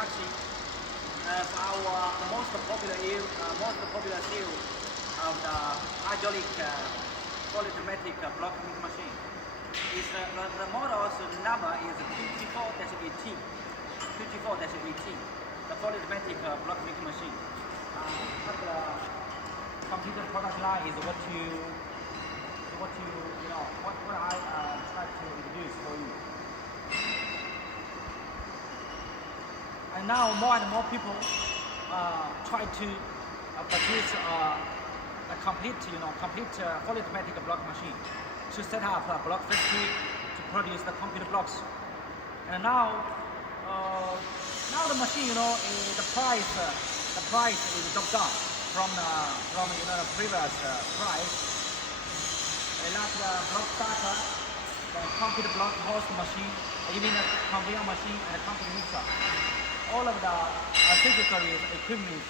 introduction for our most popular series of the hydraulic polymatic block milling machine. The model's number is QT4-18. QT4-18, the polymatic block milling machine. The computer product line is what I try to introduce for you. And now more and more people try to produce a complete polymatic block machine to set up a block factory to produce the computer blocks. And now the machine, the price is dropped down from the previous price. Like the block starter, the computer block host machine, even the conveyor machine and the computer mixer. All of the accessories equipment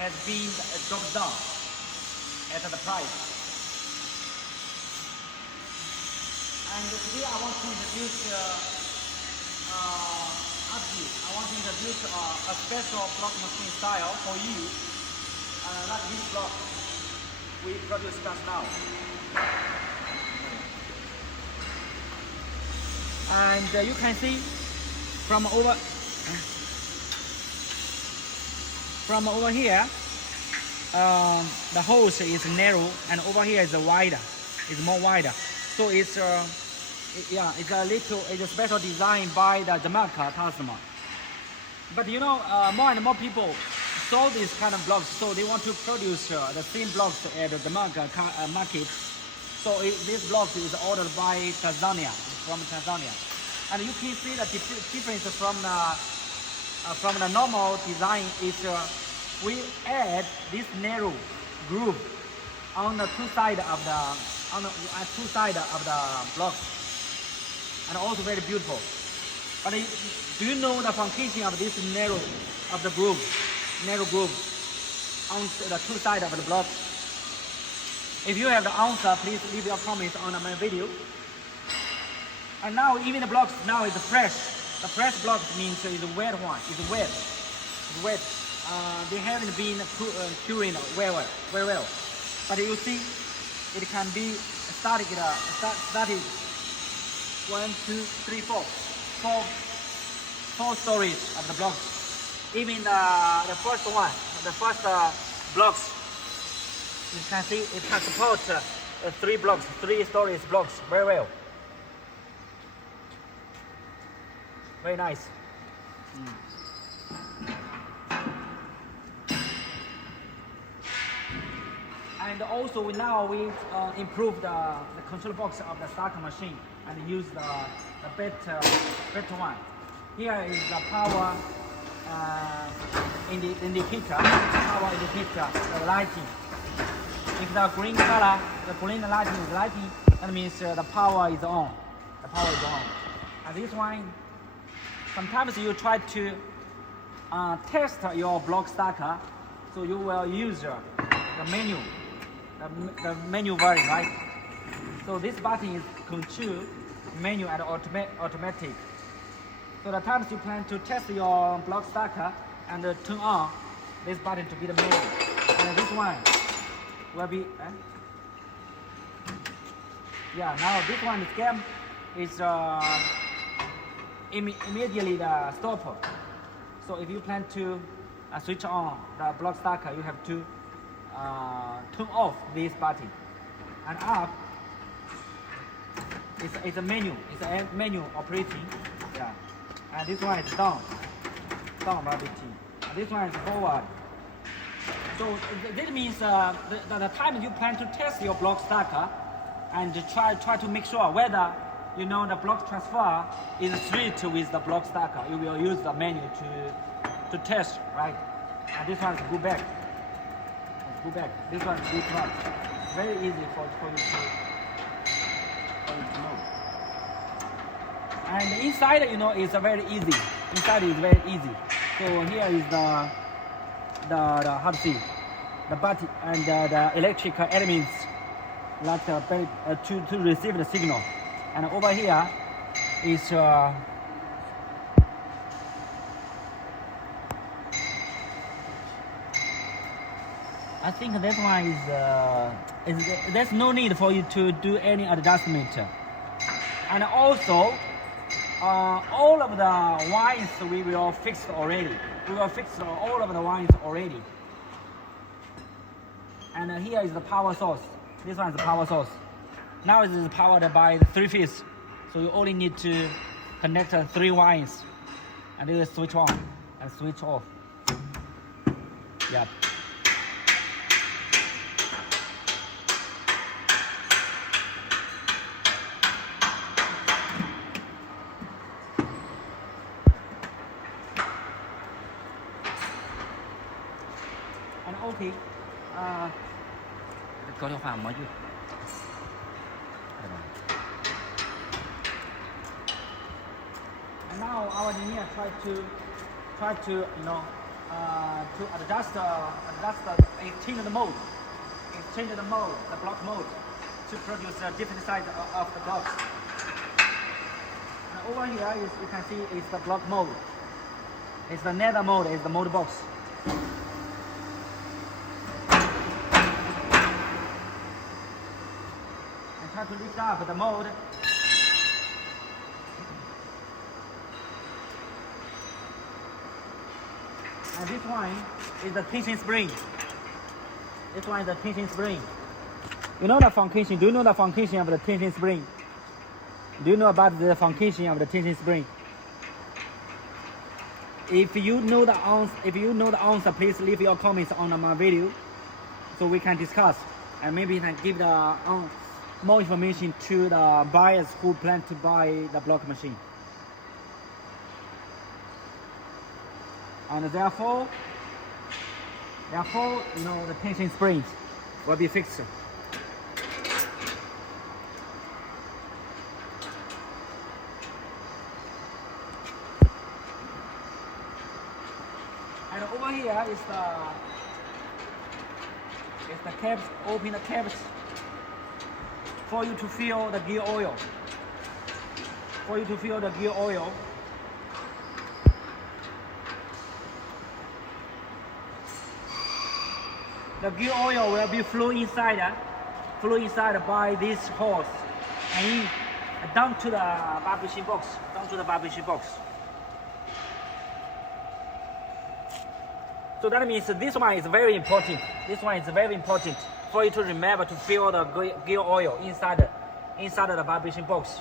has been dropped down at the price. And today I want to introduce a special block machine style for you, like this block we produce just now. And you can see from over here, the hose is narrow, and over here is wider. It's more wider. So it's a special design by the Jamaica customer. But more and more people saw this kind of blocks, so they want to produce the same blocks at the Jamaica market. So this block is ordered by from Tanzania, and you can see the difference from the normal design is we add this narrow groove on the two sides of the block, and also very beautiful. But do you know the function of this narrow groove on the two sides of the block? If you have the answer, please leave your comments on my video. And now even the blocks now is fresh. The fresh block means it's a wet one. It's wet. It's wet. They haven't been curing very well. But you see, it can be started 1, 2, 3, 4. Four stories of the blocks. Even the first blocks, you can see it can support 3 stories blocks very well. Very nice. And also we improve the control box of the starter machine and use the better one. Here is the power indicator, the lighting. If the green color, the green lighting is lighting, that means the power is on. The power is on. And this one, sometimes you try to test your block stacker, so you will use the menu, the menu version, right? So this button is control, menu, and automatic. So the times you plan to test your block stacker and turn on this button to be the menu, and this one will be. Now this one, the game is immediately the stopper. So if you plan to switch on the block stacker, you have to turn off this button. And up, it's a menu. It's a menu operating. Yeah. And this one is down button. And this one is forward. So that means the time you plan to test your block stacker and try to make sure whether the block transfer is straight with the block stacker, you will use the menu to test, right? And this one is go back. This one is go front. Very easy for you to know. And inside, is very easy. Inside is very easy. So here is the the button and the electrical elements like to receive the signal. And over here is I think this one there's no need for you to do any adjustment. And also, all of the wires we will fix already. We will fix all of the wires already. And here is the power source. This one is the power source. Now it is powered by the 3-phase. So you only need to connect 3 wires. And then switch on and switch off. Yeah. And okay, có điều khoản mới chưa? And now our engineer try to to change the mode, the block mode, to produce a different size of the blocks. And over here is you can see is the block mode. It's the nether mode, is the mode box. And try to lift up the mode. And this one is the tension spring. This one is the tension spring. You know the function? Do you know the function of the tension spring? Do you know about the function of the tension spring? If you know the answer, please leave your comments on my video, so we can discuss, and maybe you can give the more information to the buyers who plan to buy the block machine. And therefore, the tension springs will be fixed. And over here is the caps. Open the caps for you to fill the gear oil. The gear oil will be flow inside by this hose and down to the vibration box. So that means this one is very important. For you to remember to fill the gear oil inside the vibration box.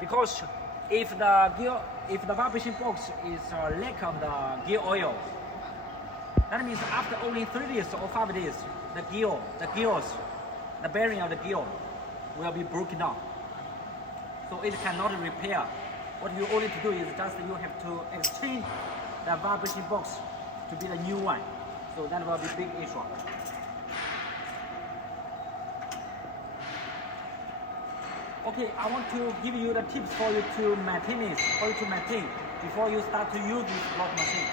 Because if the vibration box is lack of the gear oil, that means after only 3 days or 5 days, the bearing of the gear will be broken down. So it cannot repair. What you only to do is just you have to exchange the vibration box to be the new one. So that will be big issue. Okay, I want to give you the tips for you to maintain before you start to use this block machine.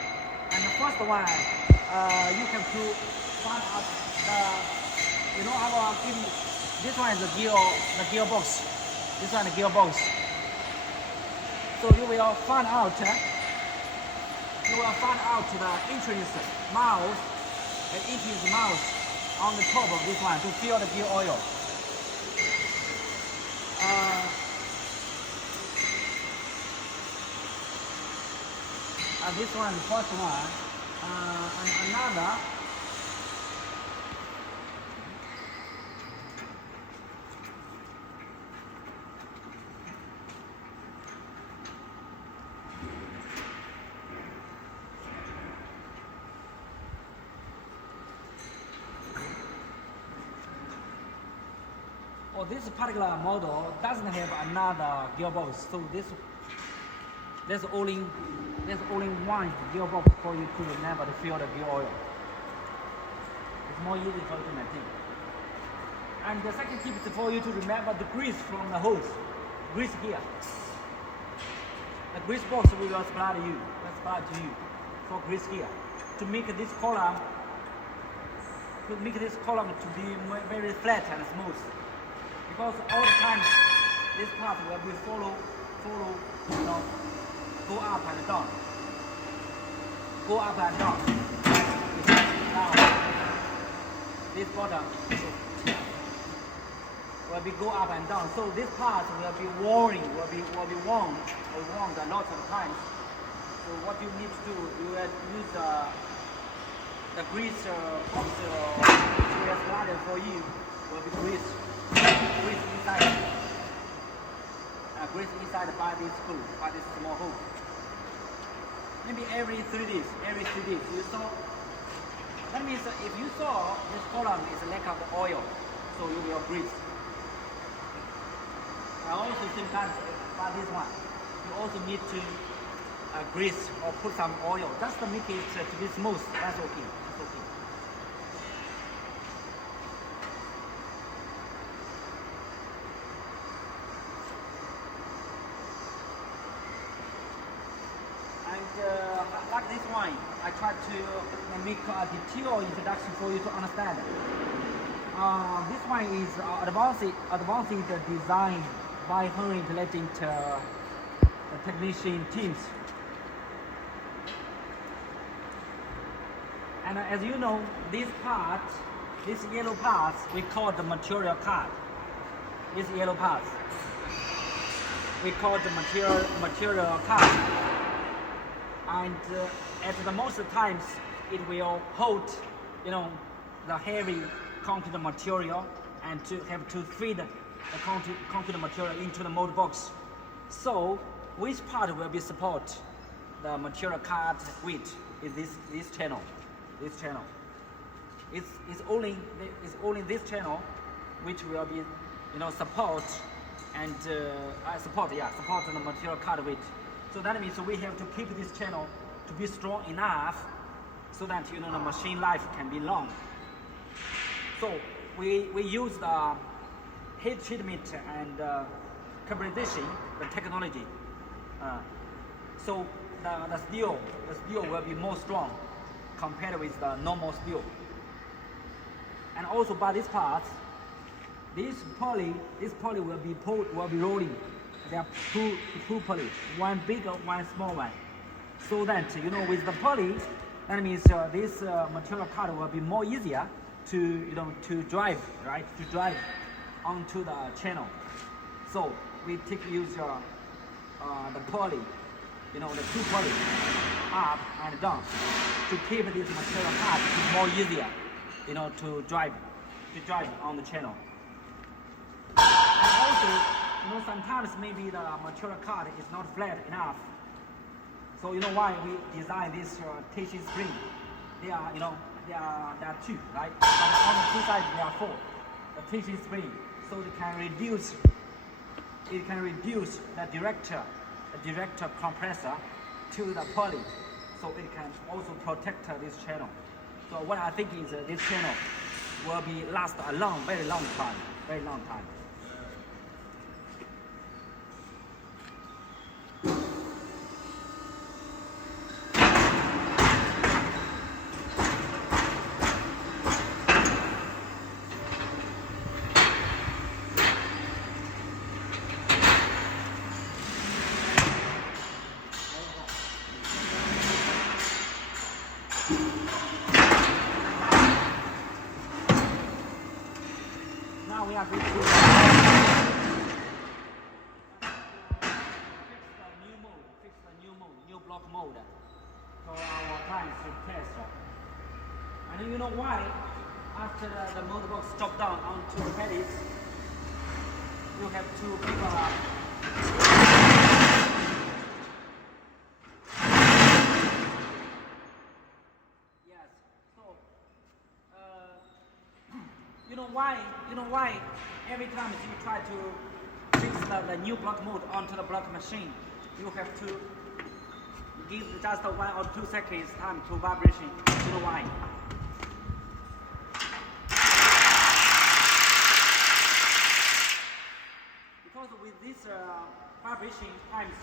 And the first one, you have to find out I will give you, this one is the gearbox. This one is the gearbox. So you will find out the entrance mouse on the top of this one to fill the gear oil. This one, the first one, and another. This particular model doesn't have another gearbox, so there's only one gearbox for you to remember to fill the gear oil. It's more easy for you to maintain. And the second tip is for you to remember the grease from the hose, grease here. The grease box we will supply to you. For grease here to make this column to be very flat and smooth. Because all the time this part will be follow, go up and down. this bottom will be go up and down. So this part will be worn a lot of times. So what you need to do, you will use the grease box we have provided for you will be grease inside. Grease inside by this hole, by this small hole. Maybe every 3 days, you saw. That means if you saw this column is lack of oil, so you will grease. And also sometimes by this one, you also need to grease or put some oil just to make it to be smooth. That's okay. That's okay. And like this one, I try to make a detailed introduction for you to understand. This one is advanced design by highly intelligent technician teams. And as you know, this part, this yellow part, we call the material card. This yellow part, we call the material card. And at the most times, it will hold, the heavy concrete material, and to have to feed the concrete material into the mold box. So, which part will be support the material card weight is this channel. This channel. It's only this channel which will be, support and support the material card weight. So that means we have to keep this channel to be strong enough so that the machine life can be long. So we use the heat treatment and carbonization, the technology. So the steel will be more strong compared with the normal steel. And also by this part, this poly will be rolling. There are two poly, one big, one small one. So that with the poly, that means this material card will be more easier to drive, right? To drive onto the channel. So we use the poly, the two poly up and down to keep this material card more easier, to drive on the channel. And also, sometimes maybe the material card is not flat enough. So why we design this tension spring? There are two, right? But on the two sides there are four. The tension spring, so it can reduce the direct compressor to the poly, so it can also protect this channel. So what I think is this channel will be last a very long time. Now we are going to fix the new block mold for our clients to test. And you know why? After the mold box drop down onto the pellets, you have to keep yes. So you know why every time you try to fix the new block mold onto the block machine, you have to give just 1 or 2 seconds time to vibration. You know why? Because with this vibration times,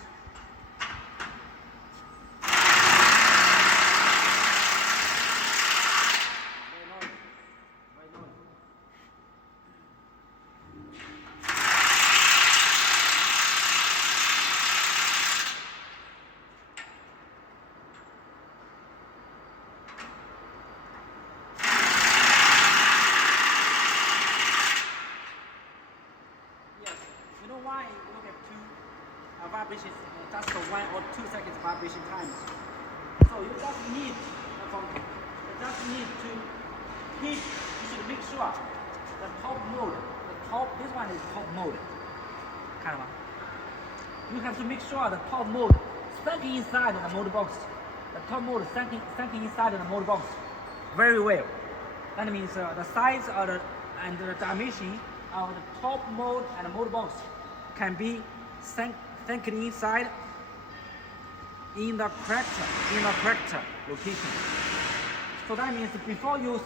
vibration, just 1 or 2 seconds vibration times. So you just need to keep. You should make sure the top mode, this one is top mode. 看了吗? You have to make sure the top mode sunk inside the mode box. The top mode sunk inside the mode box very well. That means the size of and the dimension of the top mode and the mode box can be sunk inside in the correct location. So that means before you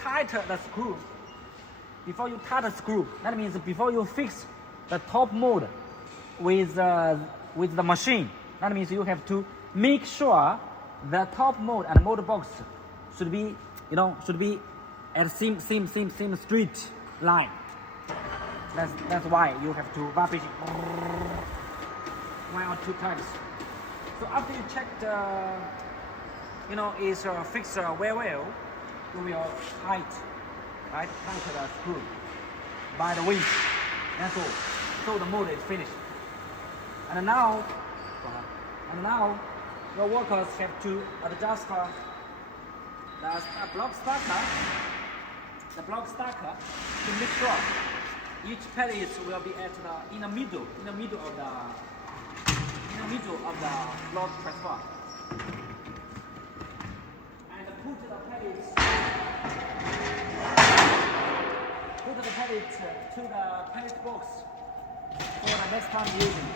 tighten the screw, that means before you fix the top mode with the machine, that means you have to make sure the top mode and mode box should be at same straight line. That's why you have to vibration 1 or 2 times. So after you check is fixed well, you will tighten the screw by the winch. That's all. So the mode is finished. And now your workers have to adjust the block stacker to make sure each pellet will be in the middle of the block transfer. And put the pellets to the pellet box for the next time using.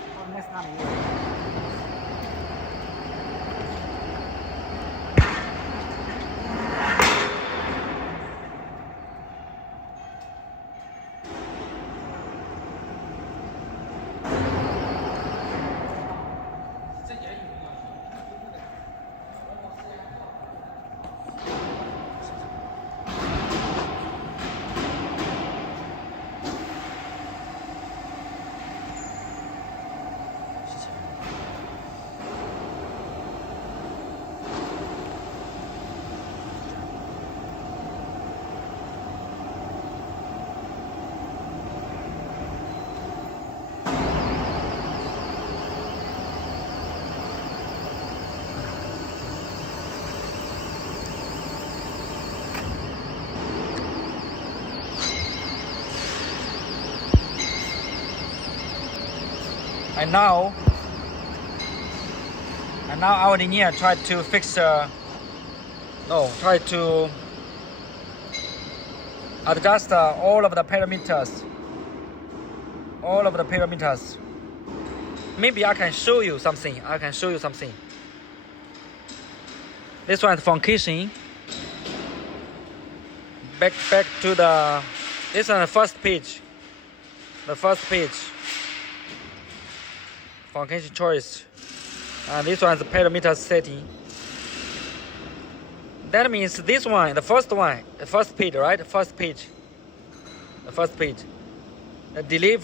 And now our engineer tried to adjust all of the parameters. Maybe I can show you something. This one is from casing. Back to this one, the first page. Function choice, and this one is the parameter setting. That means this one, the first page, right? The first page. The delay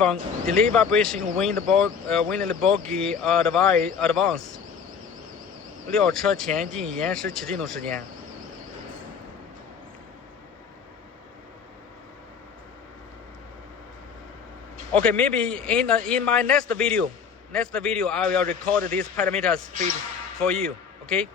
vibration when the bogie advance. 料车前进延时起振动时间。Okay, maybe in my next video I will record these parameters feed for you. Okay.